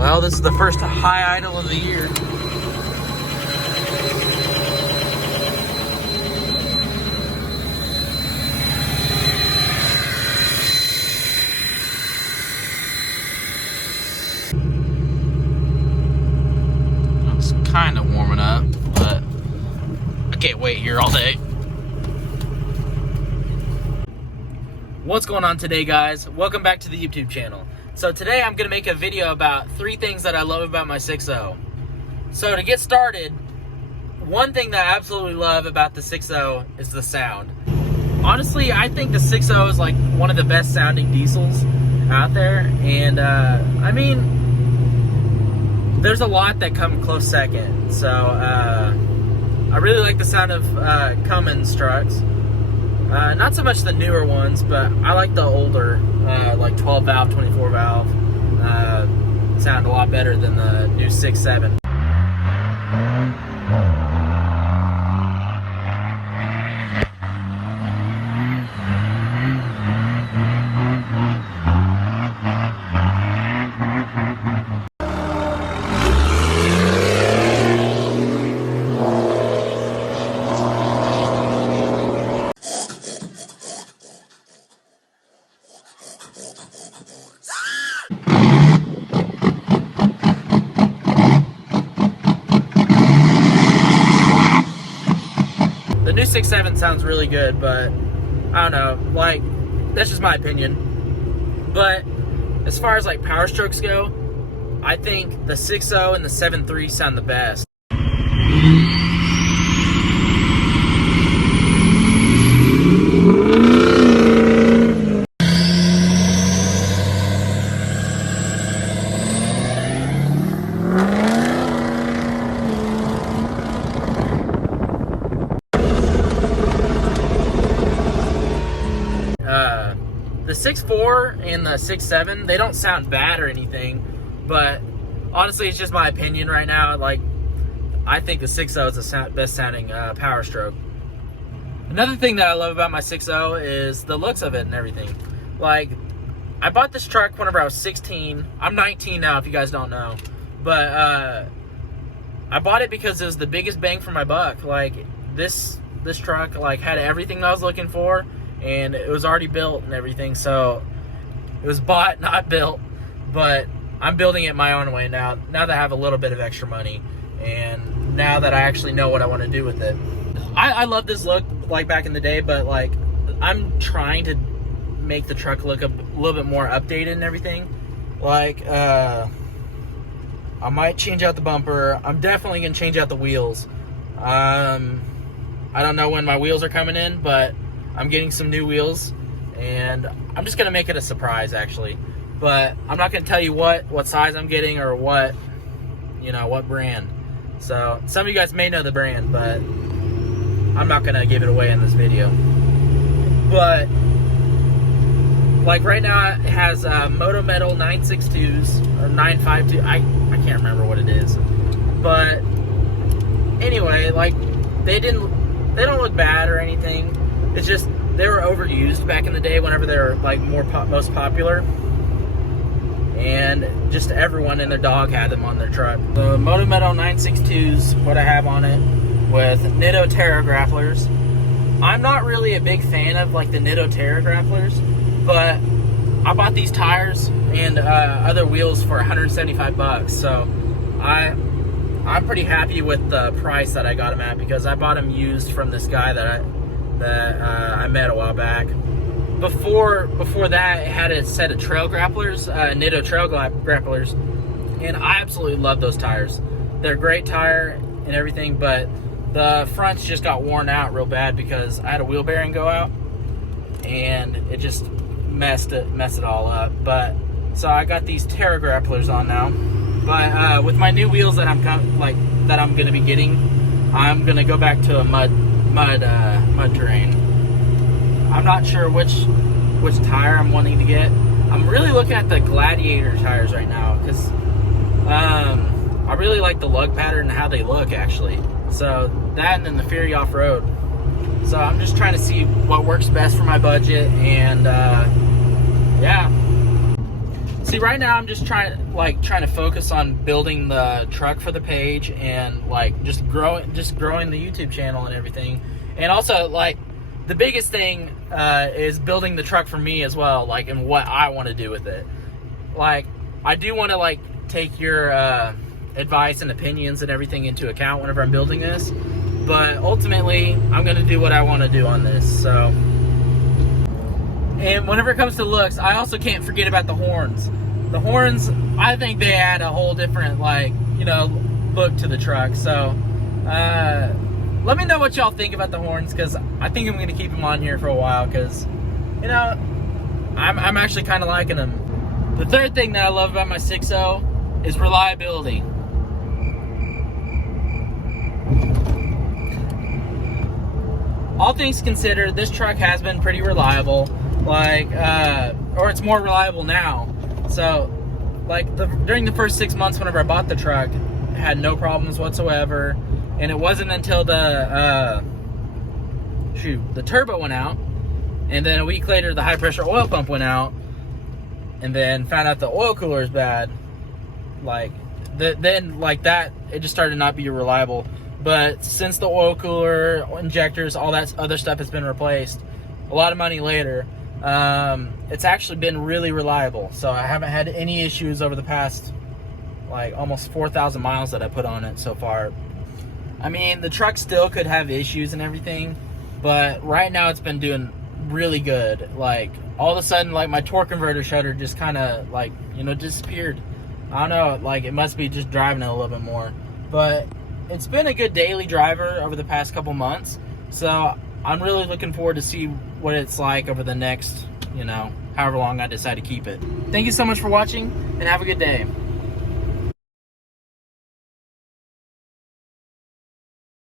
Well, this is the first high idle of the year. It's kind of warming up, but I can't wait here all day. What's going on today, guys? Welcome back to the YouTube channel. So today I'm going to make a video about 3 things that I love about my 6.0. So to get started, one thing that I absolutely love about the 6.0 is the sound. Honestly, I think the 6.0 is like one of the best sounding diesels out there. And I mean, there's a lot that come close second. So I really like the sound of Cummins trucks. Not so much the newer ones, but I like the older, like 12 valve, 24 valve, sound a lot better than the new 6.7. The new 6.7 sounds really good, but I don't know, like, that's just my opinion. But as far as like power strokes go, I think the 6.0 and the 7.3 sound the best. The 6.4 and the 6.7, they don't sound bad or anything, but honestly, it's just my opinion right now. Like, I think the 6.0 is the best sounding power stroke. Another thing that I love about my 6.0 is the looks of it and everything. Like, I bought this truck whenever I was 16. I'm 19 now, if you guys don't know. But I bought it because it was the biggest bang for my buck. Like, this truck like had everything that I was looking for. And it was already built and everything, so it was bought, not built. But I'm building it my own way now that I have a little bit of extra money, and now that I actually know what I want to do with it. I love this look like back in the day, but like I'm trying to make the truck look a little bit more updated and everything. Like I might change out the bumper. I'm definitely gonna change out the wheels. I don't know when my wheels are coming in, but I'm getting some new wheels, and I'm just gonna make it a surprise actually. But I'm not gonna tell you what size I'm getting or what brand. So some of you guys may know the brand, but I'm not gonna give it away in this video. But like right now it has Moto Metal 962s or 952. I can't remember what it is. But anyway, like they don't look bad or anything. It's just they were overused back in the day whenever they were like most popular, and just everyone and their dog had them on their truck. The Moto Metal 962's what I have on it with Nitto grapplers. I'm not really a big fan of like the Nitto grapplers, but I bought these tires and other wheels for 175 bucks. So I'm pretty happy with the price that I got them at, because I bought them used from this guy that I met a while back. Before that, it had a set of trail grapplers, Nitto trail grapplers, and I absolutely love those tires. They're a great tire and everything, but the fronts just got worn out real bad because I had a wheel bearing go out, and it just messed it all up. But so I got these Terra grapplers on now. But with my new wheels that I'm gonna be getting, I'm gonna go back to a mud terrain. I'm not sure which tire I'm wanting to get. I'm really looking at the Gladiator tires right now because I really like the lug pattern and how they look actually. So that, and then the Fury off-road. So I'm just trying to see what works best for my budget, and yeah. See, right now I'm just trying to focus on building the truck for the page and like just growing the YouTube channel and everything. And also, like, the biggest thing is building the truck for me as well, like, and what I want to do with it. Like, I do want to like take your advice and opinions and everything into account whenever I'm building this, but ultimately I'm going to do what I want to do on this. So, and whenever it comes to looks, I also can't forget about the horns. The horns, I think they add a whole different, like, you know, look to the truck. So let me know what y'all think about the horns, because I think I'm going to keep them on here for a while, because, you know, I'm actually kind of liking them. The third thing that I love about my 6.0 is reliability. All things considered, this truck has been pretty reliable, like, or it's more reliable now. So, like, during the first 6 months whenever I bought the truck, I had no problems whatsoever. And it wasn't until the turbo went out, and then a week later the high pressure oil pump went out, and then found out the oil cooler is bad. Like, then like that, it just started to not be reliable. But since the oil cooler, injectors, all that other stuff has been replaced, a lot of money later, it's actually been really reliable. So I haven't had any issues over the past, like, almost 4,000 miles that I put on it so far. I mean, the truck still could have issues and everything, but right now it's been doing really good. Like, all of a sudden, like, my torque converter shutter just kind of, like, you know, disappeared. I don't know, like, it must be just driving it a little bit more. But it's been a good daily driver over the past couple months, so I'm really looking forward to see what it's like over the next, you know, however long I decide to keep it. Thank you so much for watching, and have a good day.